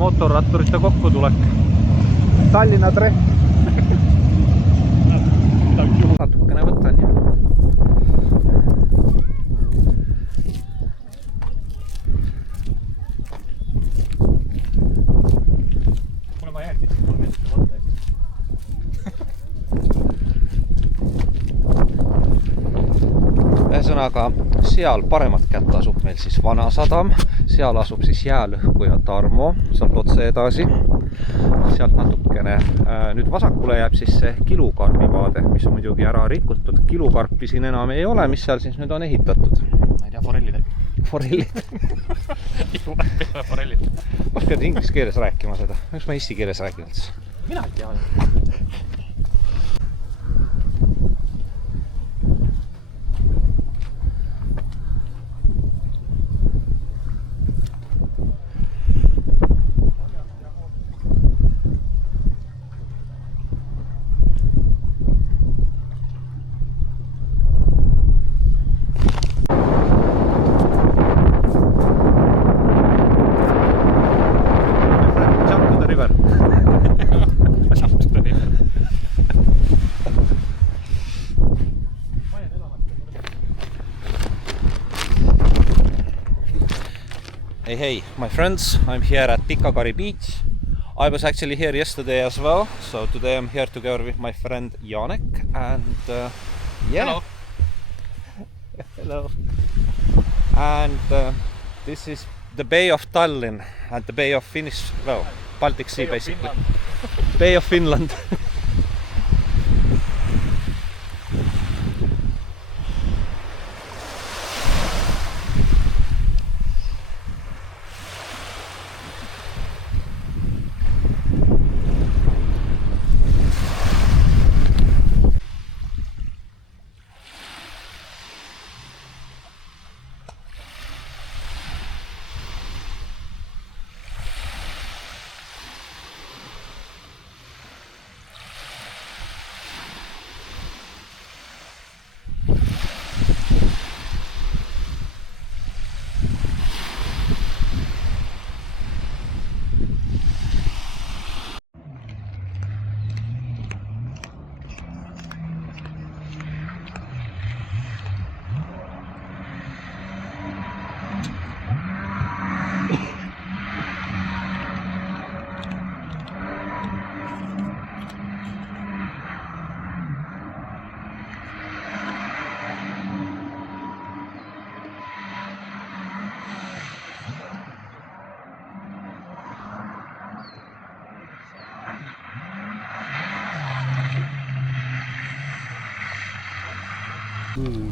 Motorratturite kokkutulek. Tallinna trehv. Natukene võtan ja mulle ma järgis, kui me seda võtta eest. Ühesõnaga, seal paremat kätt asub meil siis Vanasadam, seal asub siis Jäälõhkuja Tarmo, sealt otse edasi. Sealt natukene, nüüd vasakule jääb siis see Kilukarbi vaade, mis on muidugi ära rikutud. Kilukarpi siin enam ei ole, mis seal siis nüüd on ehitatud? Ma ei tea, forellid. Forellid. Forellid. Oskad inglise keeles rääkima seda? Miks ma eesti keeles räägin üldse? Mina ei tea. Hey, my friends, I'm here at Pikakari beach. I was actually here yesterday as well, so today I'm here together with my friend Janek and yeah. Hello. And this is the Bay of Tallinn and the Bay of Finnish, well, Baltic Sea basically. Bay of Finland.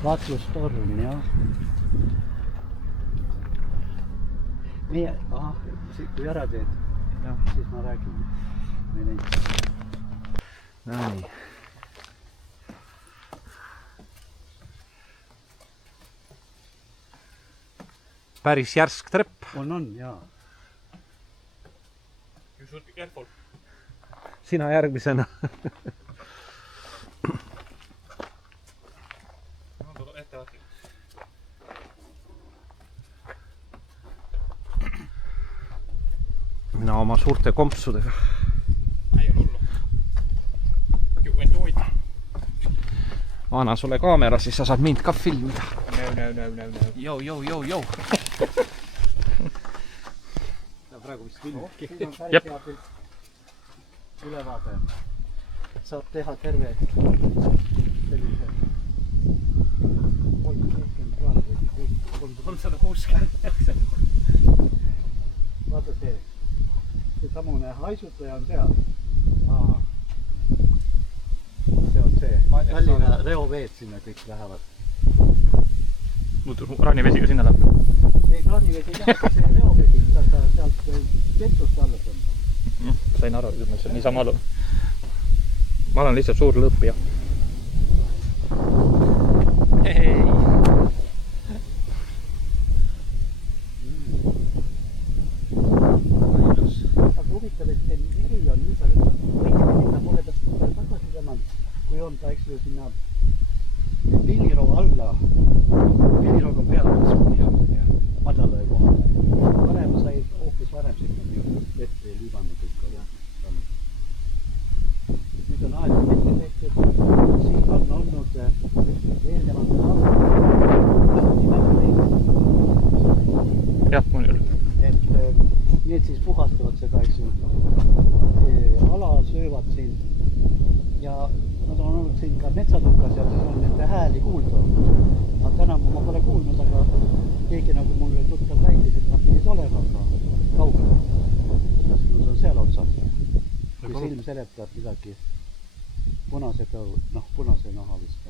Vaatlustorm, jah. Meie, kui ära teed, siis ma räägin. Näin. Päris järsk trepp. On, jaa. You should be careful. Sina järgmisena. Mina oma suurte kompsudega. Ei ole hullu. You can do it. Ma annan sulle kaamera, siis sa saad mind ka filmida. No. Yo. Praegu vist film. Jep. Ülevaade. Saab teha terve sellise 360 kraadi. 360. Vaata see. See samune haisutaja on seal. See on see. Tallinna reoveed sinna kõik lähevad. Muidu ranivesi ka sinna läheb. Ei, ranivesi ei lähe, see reovesi, mida sa sealt ketsust alla tõmbad. Sain aru, et see on niisama alu. Ma olen lihtsalt suur lõppija. Hei. Aga huvitav, et see meri on nii palju, võiks sinna pole tagasi tõmmanud, kui on ta, eks ju, sinna Liiniroo alla. Liiniroo on peale madalale kohale. Varem sai hoopis varem sinna, et need siis puhastavad seda, eks ju. Ala söövad siin ja nad on olnud siin ka metsatukas ja on nende hääli kuulda. Aga täna ma pole kuulnud, aga keegi nagu mulle tuttav väitis, et nad pidid olema ka kaugel. Kas nad on seal otsas? Kui silm seletab midagi punase naha vist.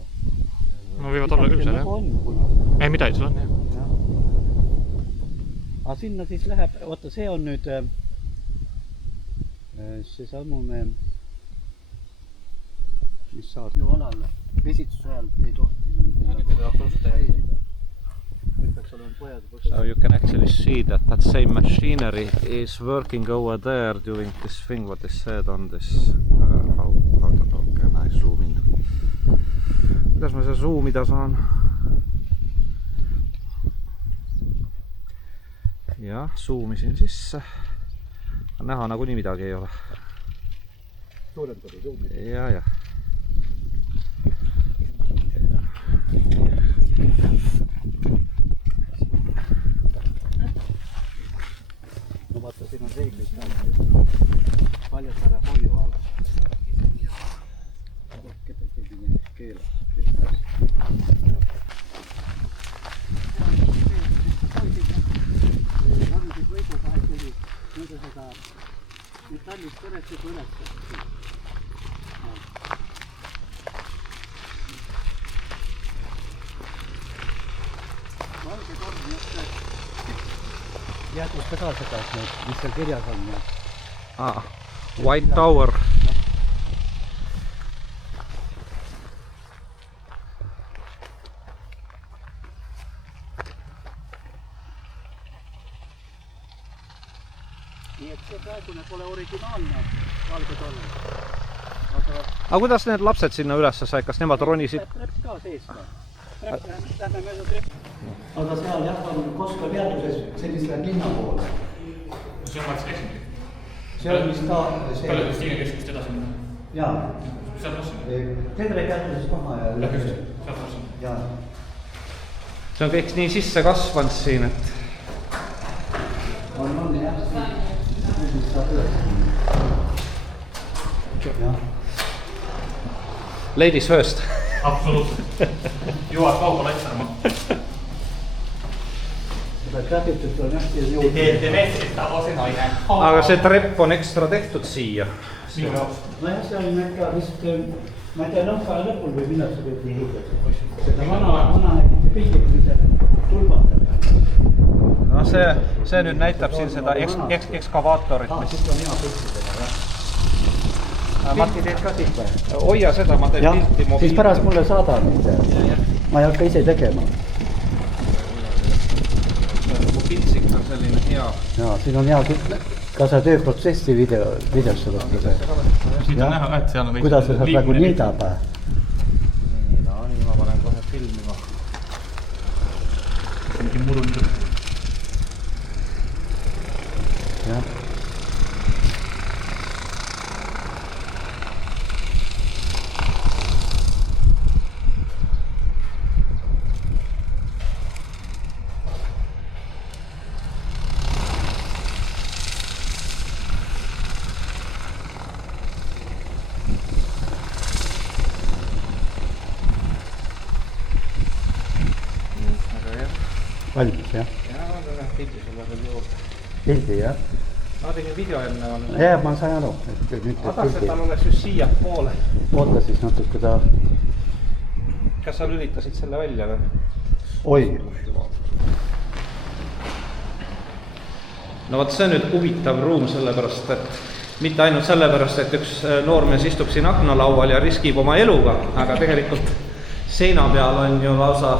No võivad olla küll seal, jah. Ei, midagi seal on, jah. Aga sinna siis läheb, oota, see on nüüd see sammune, mis saad ju alal vesituse ajal ei tohti häirida. So you can actually see that that same machinery is working over there doing this thing what is said on this how can I zoom in? Kuidas ma seda zoomida saan? Jah, zoomisin sisse. Näha nagunii midagi ei ole. Suurendada zoomida. Ja. No vaata, siin on reeglid Paljassaare hoiuala. Kedagi keela. Rangi võidu tahes oli nüüd seda metallist tõretsid üles. Valge torn jätus ka seda, mis seal kirjas on. White Tower. Nii et see praegune pole originaalne valge torn. Aga kuidas need lapsed sinna ülesse sai? Kas nemad ronisid? Trepp ka sees ka. Lähme mööda trepp. Aga seal jah on Koska peatuses sellist läheb linna poole. See on Mats Keskmik. See on vist ka... Palju Kristiine keskust edasi minna? Jaa. Sealt vassin? Tedre peatuses maha ja... Läh just, sealt vassin. Jaa. See on kõik nii sisse kasvanud siin, et... On jah. Mis saab üles. Jah. Ladies first. Absoluutselt. Juhad kauba laitsarma. Seda trahvitud on hästi jõudnud. Te meestista osi naine. Aga see trepp on ekstra tehtud siia. Minu jaoks. No jah, see on ikka vist... Ma ei tea, lõhkale lõpul või millal see kõik nii ehitatud. Seda vana nägite pildit, mis tulbata. No see nüüd näitab siin seda ekskavaatorit. Siit on hea piltidega, jah. Mati teed ka siit või? Hoia seda, ma teen pilti mobiili. Siis pärast mulle saada nüüd. Ma ei hakka ise tegema. Mu piltsik on selline hea. Jaa, siin on hea ka sa tööprotsessi videosse võtta. Siit on näha, et seal on veits... Kuidas sa saad praegu niidab? Nii, ma panen kohe filmima. Mingi murundus. Jah. Valmis, jah? Jaa, aga pildi sulle veel juurde. Pildi, jah? Ma tegin video enne on. Jah, ma sain aru. Adas, et tal oleks just siia poole. Oota siis natuke ta... Kas sa lülitasid selle välja või? Oi! No vaat see on nüüd huvitav ruum sellepärast, et mitte ainult sellepärast, et üks noormees istub siin aknalaual ja riskib oma eluga, aga tegelikult seina peal on ju lausa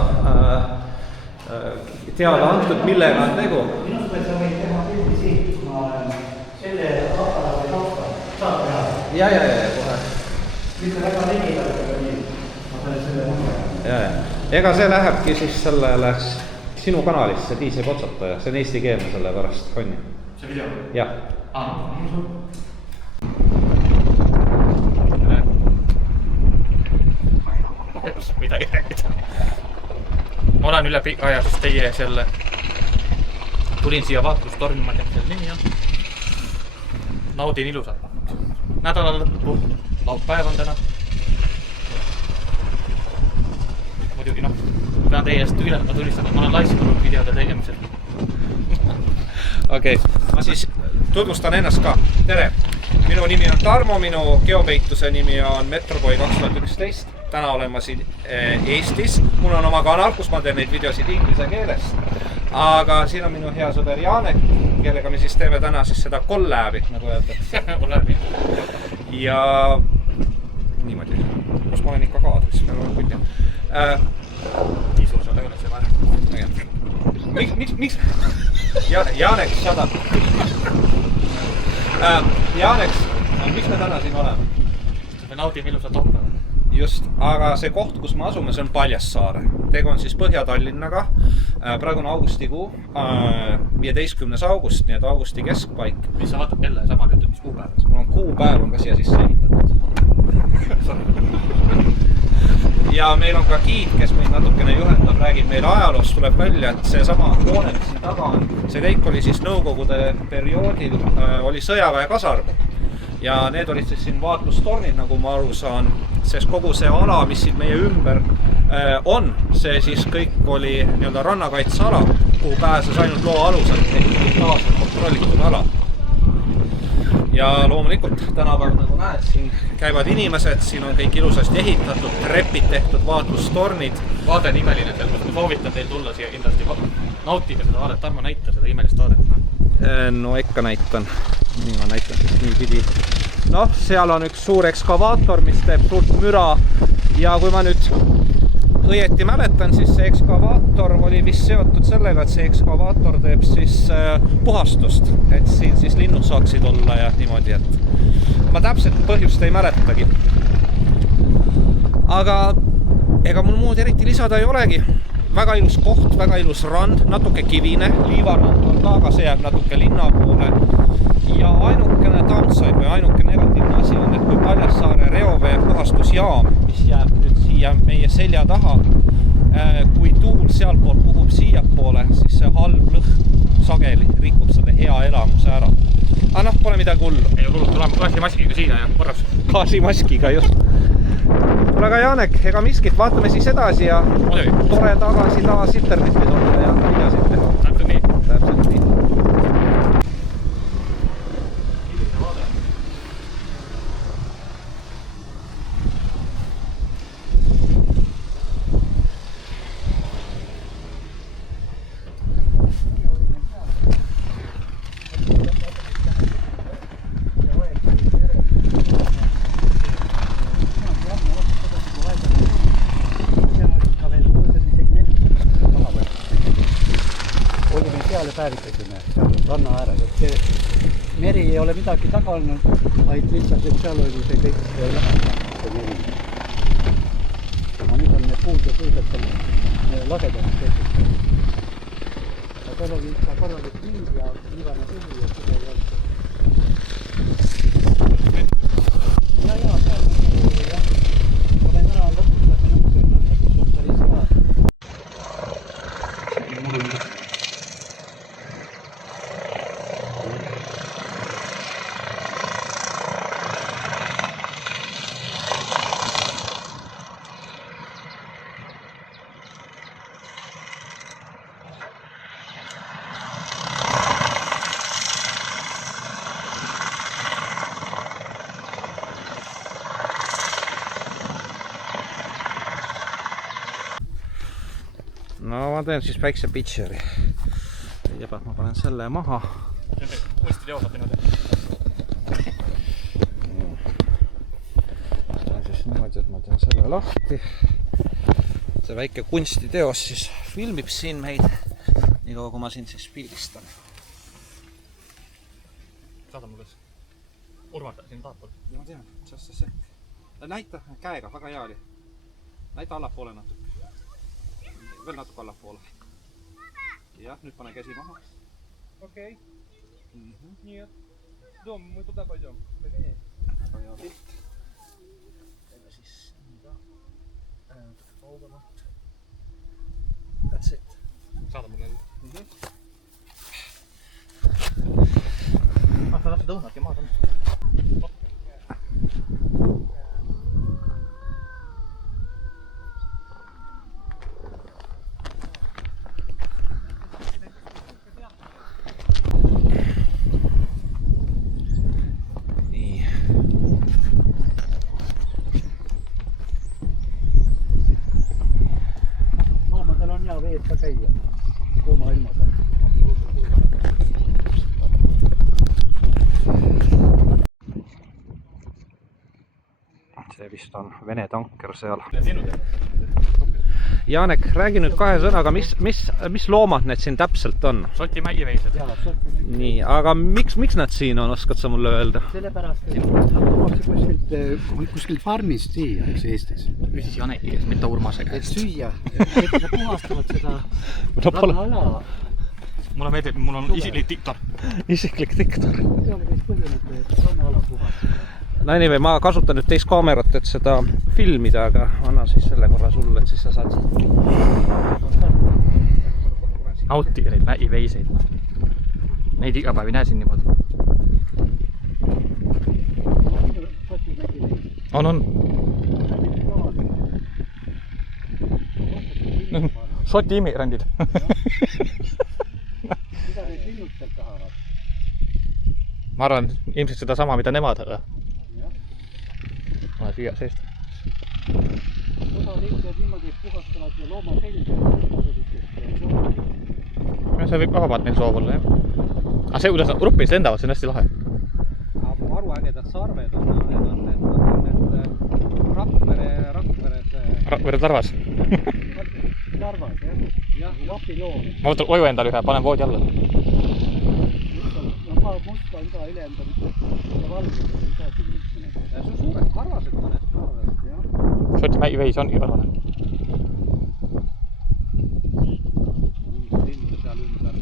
teada antud, millega on tegu. Minust sa võid teha pildi siit, kui ma olen selle rahvale või tausta saab teha. Ja, kohe. Mitte väga legidalt, aga nii. Ma panen selle mõne. Ja. Ega see lähebki siis sellele sinu kanalisse, Tiis ja Kotsataja. See on eesti keelne selle pärast, on ju? See video? Jah. Midagi rääkida. Ma olen üle pika aja, sest teie selle tulin siia vaatlustormi, ma tean, selle nimi on. naudin ilusat nädala lõppu. Laupäev on täna. Muidugi pean teie eest tulistama, et ma olen laiskinud videode tegemisel. Okei, ma siis tutvustan ennast ka. Tere! Minu nimi on Tarmo, minu geopeituse nimi on Metroboy 2011. Täna olen ma siin Eestis. Mul on oma kanal, kus ma teen neid videosid inglise keeles. Aga siin on minu hea sõber Janek, kellega me siis teeme täna siis seda kollääbi, nagu öeldakse. Kollääbi. Ja niimoodi, kus ma olen ikka kaadris, meil on kunja. Nii suur sa tegele see vahe. Miks? Janek, shut up. Janek, miks me täna siin oleme? Me naudime ilusat opera. Just, aga see koht, kus me asume, see on Paljassaare. Tegu on siis Põhja-Tallinnaga. Praegu on augustikuu, 15. august, nii et augusti keskpaik. Mis sa vaatad jälle sama nüüd, mis kuupäev? Mul on kuupäev on ka siia sisse ehitatud. Ja meil on ka giid, kes meid natukene juhendab, räägib meile ajaloost, tuleb välja, et see sama hoone, mis siin taga on, see teik oli siis nõukogude perioodil, oli sõjaväe kasarm. Ja need olid siis siin vaatlustornid, nagu ma aru saan, sest kogu see ala, mis siin meie ümber on, see siis kõik oli nii-öelda rannakaitseala, kuhu pääses ainult loo alusel, militaarselt kontrollitud ala. Ja loomulikult tänapäeval, nagu näed, siin käivad inimesed, siin on kõik ilusasti ehitatud, trepid tehtud, vaatlustornid. Vaade on imeline selles, ma soovitan teil tulla siia kindlasti nautige seda vaadet. Tarmo, näita seda imelist vaadet. No ikka näitan. Nii ma näitan siis nii pidi. Noh, seal on üks suur ekskavaator, mis teeb suurt müra. Ja kui ma nüüd õieti mäletan, siis see ekskavaator oli vist seotud sellega, et see ekskavaator teeb siis puhastust. Et siin siis linnud saaksid olla ja niimoodi, et ma täpselt põhjust ei mäletagi. Aga ega mul muud eriti lisada ei olegi. Väga ilus koht, väga ilus rand, natuke kivine, liivarand on ka, aga see jääb natuke linna poole. Ja ainukene downside või ainuke negatiivne asi on, et kui Paljassaare reovee puhastusjaam, mis jääb nüüd siia meie selja taha, kui tuul sealtpoolt puhub siiapoole, siis see halb lõhn sageli rikub selle hea elamuse ära. Aga noh, pole midagi hullu. Ei ole hullu, tuleme gaasimaskiga siia ja korraks. Gaasimaskiga, just. Tule ka Janek, ega miskit, vaatame siis edasi ja tore tagasi taas internetti tulla ja videosid teha. Täpselt nii. Täpselt nii. Päevitasime seal ranna ääres, et see meri ei ole midagi taga olnud, vaid lihtsalt, et seal oli see kõik see meri. Aga nüüd on need puud ja puudelt on lagedaks tehtud. Aga seal oli ikka korralik lind ja igane tuli ja seda ei olnud. Ja, seal on jah. Aga me täna lõpuks nõusin, kus on päris hea. No ma teen siis väikse pitcheri. Kõigepealt ma panen selle maha. Kunstiteos on niimoodi. Teen siis niimoodi, et ma teen selle lahti. See väike kunstiteos siis filmib siin meid. Nii kaua, kui ma siin siis pildistan. Saada mulle Urmata siin taatpool. Ma tean, just see. Näita käega, väga hea oli. Näita allapoole natuke. Veel natuke allapoole. Jah, nüüd pane käsi maha. Okei. Nii, et dom, мы туда пойдем. Догоняй. Väga hea pilt. Teeme siis nii ka. Natuke kaugemalt. That's it. Saada mulle Mhm. sa lapsed õunadki maad on. hea vees ka käia. Kuuma ilmas. See vist on Vene tanker seal. Sinu tead. Jaanek, räägi nüüd 2 sõnaga, mis loomad need siin täpselt on? Šoti mägiveised. Nii, aga miks nad siin on, oskad sa mulle öelda? Sellepärast, et nad tuuakse kuskilt farmist siia, eks Eestis. Küsis Janeki käest, mitte Urmase Et käest. süüa, et nad puhastavad seda rannaala. Mulle meeldib, mul on isiklik diktor. Isiklik diktor. See oli vist põhjumõte, et rannaala puhastada. No anyway, ma kasutan nüüd teist kaamerat, et seda filmida, aga anna siis selle korra sulle, et siis sa saad Nautige neid mägiveiseid. Neid iga päev ei näe siin niimoodi. On. Šoti immigrandid. Mida need linnud sealt tahavad? Ma arvan, ilmselt seda sama, mida nemad. Ma siia seest. Osa liikjad niimoodi puhastavad ja looma selge. See võib vabalt neil soov olla, jah. Aga see, kuidas nad Urupis lendavad, see on hästi lahe. Maru ägedad sarved on, need Rakvere tarvas. Tarvas, jah. Vapiloom. Ma võtan koju endale ühe, panen voodi alla. Ma musta on ka ülendanud ja valged on ka siin. See on suured karvased mõned. Šoti mägiveis ongi karvane. Linde seal ümber.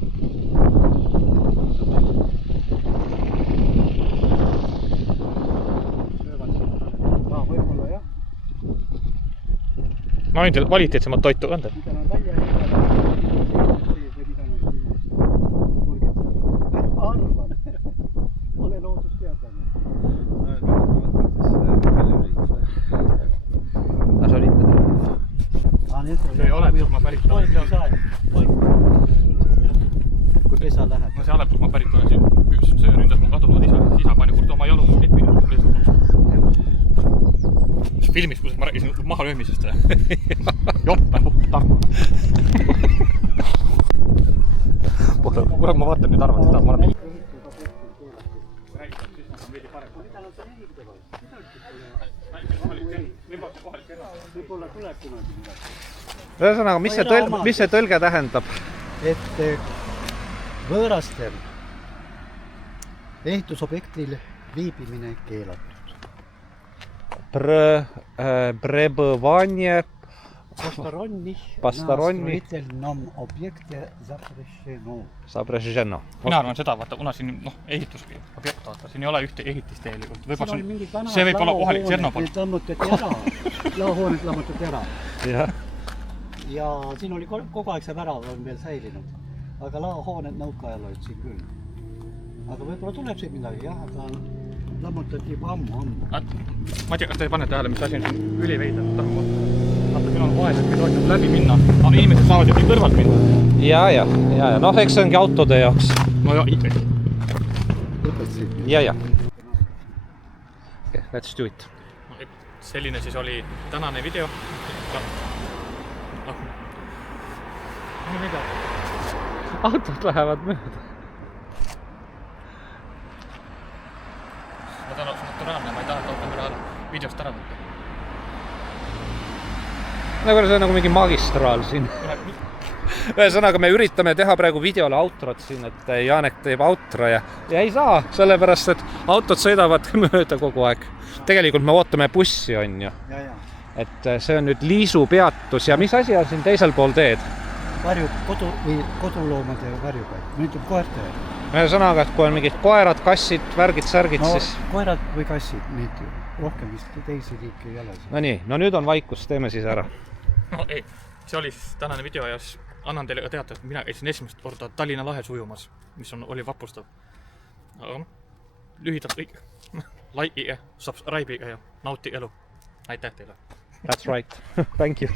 Söövad siin. Võib-olla jah. Ma võin teil kvaliteetsemat toitu kanda. Mida nad välja või mida nad murgetsavad. Arvan. Ole loodusteadlane. Sa olid See ei ole, kus ma pärit olen. Kui pesa läheb. No see Alep, kus ma pärit olen, see ründas mu kadunud isa pani kurt oma jalust leppinud. Filmis, kus ma rääkisin maha löömisest. Joppe puht Tarmo. Kurat, ma vaatan nüüd arvan seda, ma olen Võib-olla tuleb kunagi midagi. Ühesõnaga, mis see tõlge tähendab? Et võõrastel ehitusobjektil viibimine keelatud. Пребывание Посторонних на строительном объекте запрещено. Запрещено. Mina arvan seda, vaata, kuna siin ehitusobjekt, vaata, siin ei ole ühte ehitist tegelikult. See võib olla kohalik Tšernobõl. Need lammutati ära, laohooned lammutati ära. Ja siin oli kogu aeg see värav on veel säilinud. Aga laohooned nõukaajal olid siin küll. Aga võib-olla tuleb siin midagi, jah, aga lammutati juba ammu. Ma ei tea, kas te ei pane tähele, mis asi on siin üliveida. Vaata, siin on vaesed, kes toetavad läbi minna. Aga inimesed saavad ju siin kõrvalt minna. Ja. Noh, eks see ongi autode jaoks. No ja, ikka. Ja. Okay, let's do it. Selline siis oli tänane video. Autod lähevad mööda. Ma tahan naturaalne, ma ei taha, et autokamera videost ära võtta. Nagu see on nagu mingi magistraal siin. Ühesõnaga, me üritame teha praegu videole outrot siin, et Jaanek teeb outro ja ei saa, sellepärast, et autod sõidavad mööda kogu aeg. Tegelikult me ootame bussi, on ju. Et see on nüüd Liisu peatus ja mis asi on siin teisel pool teed? Koduloomade varjupaik, nüüd on koerte. Ühesõnaga, et kui on mingid koerad, kassid, värgid, särgid, siis... Koerad või kassid, neid rohkem vist teisi liike ei ole. No nii, no nüüd on vaikus, teeme siis ära. No ei, see oli siis tänane video ja annan teile ka teada, et mina käisin esimest korda Tallinna lahes ujumas, mis oli vapustav. Aga lühidalt kõik. Likeige, subscribeige ja nauti elu. Aitäh teile! That's right. Thank you.